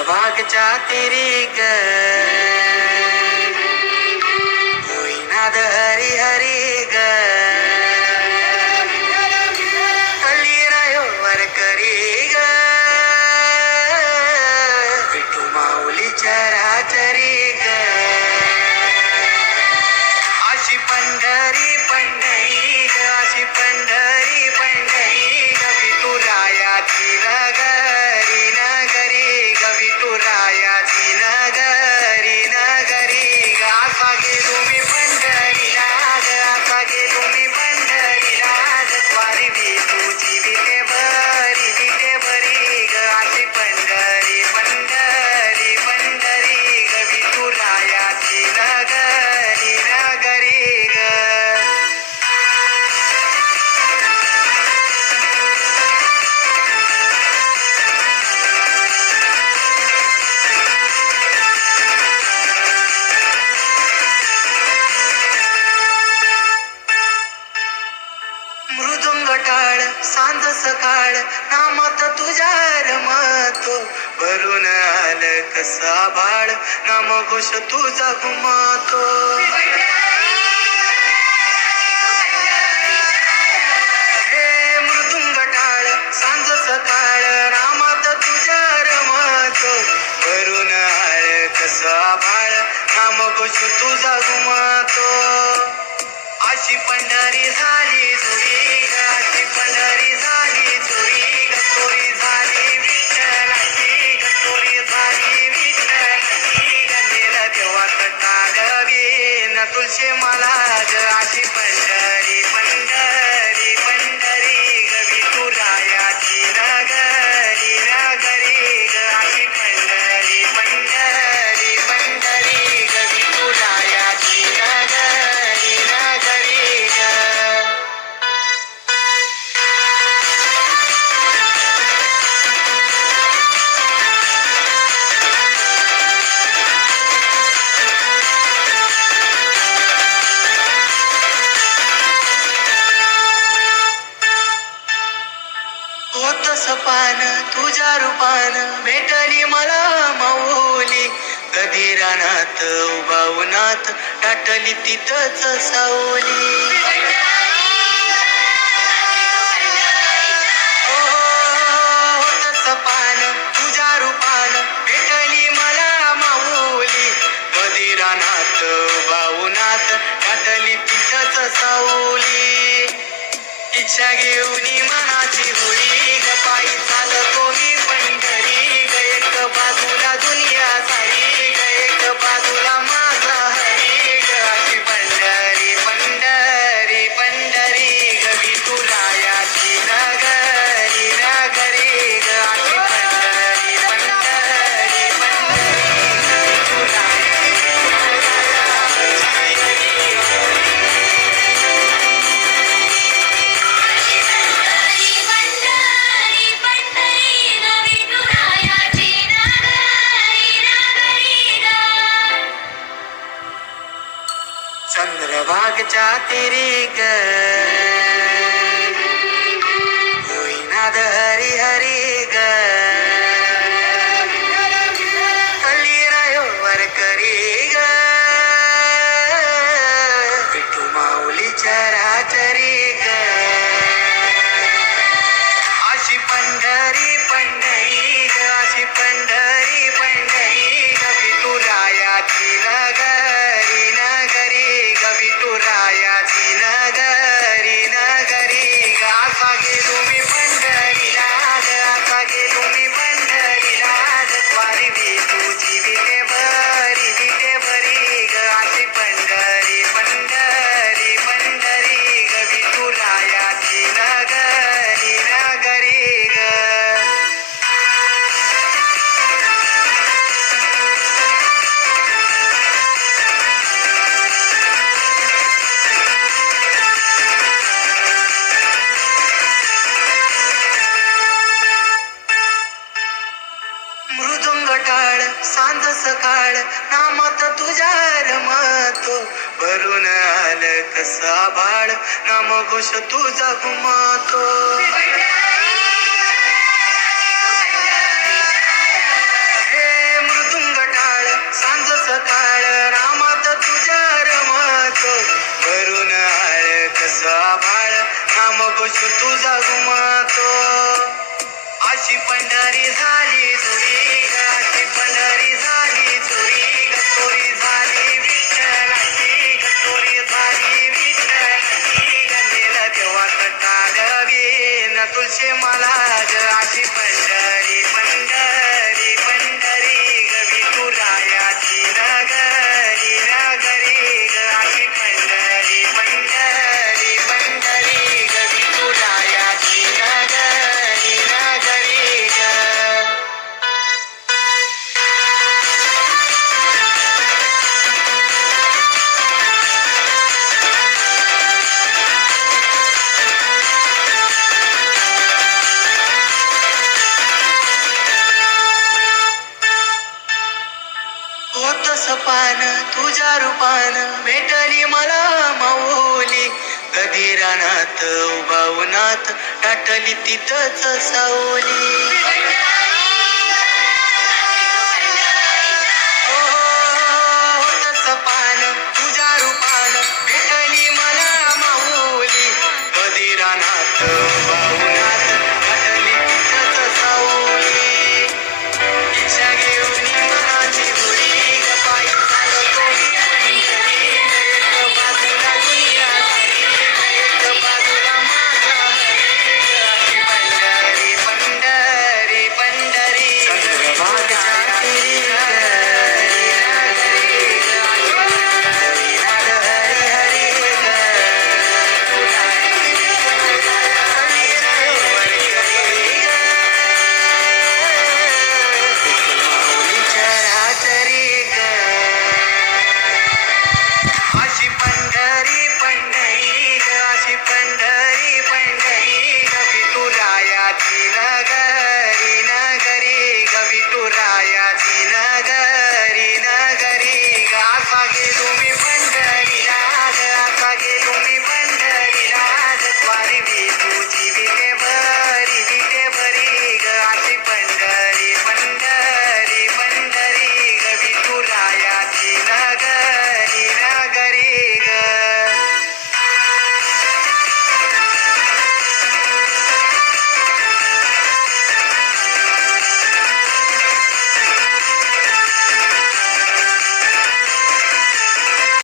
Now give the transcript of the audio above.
चंद्रभागच्या तिरी ग होईनाद हरी हरी ग कली रायो वर करी ग विठू माऊली चराचरी ग अशी पंढरी पंढरी ग अशी पंढरी पंढरी ग विठू रायाची नगरी नगरी ग विठू रायाची नगरी नगरी ग असा गेलो मी पंढरीला ग असा गेलो मी पंढरीला ग स्वारी विठूची विटे बरी ग अशी पंढरी पंढरी पंढरी ग विठू रायाची नगरी नगरी ग मृदुंग टाळ सांज सकाळ नामात तुझ्या रमतो भरून आलं कसा भाळ नाम घोष तुझा घुमतो हे मृदुंग टाळ सांज सकाळ नामात तुझ्या रमतो भरून आलं कसा भाळ नाम घोष तुझा घुमतो अशी पंढरी झाली चोरी ग अशी पंढरी झाली चोरी ग चोरी झाली विठ्ठलाची ग चोरी झाली विठ्ठलाची ग नेलं देवात टाळवी न तुळशी मला ग अशी पंढरी पंढरी पंढरी ग विठू रायाची नगरी नगरी ग अशी पंढरी पंढरी पंढरी ग विठू रायाची नगरी नगरी ग होत सपान तुझ्या रूपान भेटली मला माऊली कधी रानात उभा उन्हात दाटली तिथंच सावली होत सपान तुझ्या रूपान भेटली मला माऊली कधी रानात उभा उन्हात दाटली तिथंच सावली इच्छा घेऊन मनाची होळी ग पायी चालतो मी पंढरी ग एक बाजूला दुनिया सारी ग एक बाजूला माझा हरी ग अशी पंढरी पंढरी पंढरी ग विठू रायाची नगरी नगरी ग अशी पंढरी पंढरी पंढरी ग विठू रायाची चंद्रभागच्या तिरी ग होईनाद हरी हरी ग कली रायो वर करी ग विठू माऊली चराचरी ग अशी पंढरी पंढरी ग अशी पंढरी पंढरी ग विठू रायाची नगरी नगरी ग विठू रायाची नगरी नगरी ग असा गेलो मी पंढरीला ग असा गेलो मी पंढरीला ग स्वारी विठूची विटे बरी ग अशी पंढरी पंढरी पंढरी ग विठू रायाची नगरी नगरी ग मृदुंग टाळ सांज सकाळ नामात तुझ्या रमतो भरून आलं कसा भाळ नाम घोष तुझा घुमतो हे सकाळ रामात तुझ्या रमतो भरून आळ कसा भाळ नाम घोष तुझा घुमतो अशी पंढरी झाली चोरी ग अशी पंढरी झाली चोरी ग चोरी झाली विठ्ठलाची ग चोरी झाली विठ्ठलाची ग नेलं देवा कटाळवी न तुळशी मला ग अशी पंढरी पंढरी पंढरी ग विठुरायाची नगरी नगरी ग अशी पंढरी पंढरी पंढरी ग विठुरायाची नगरी नगरी ग होतस पान तुझ्या रूपान भेटली मला माऊली कधी रानात उभा उन्हात दाटली तिथंच सावली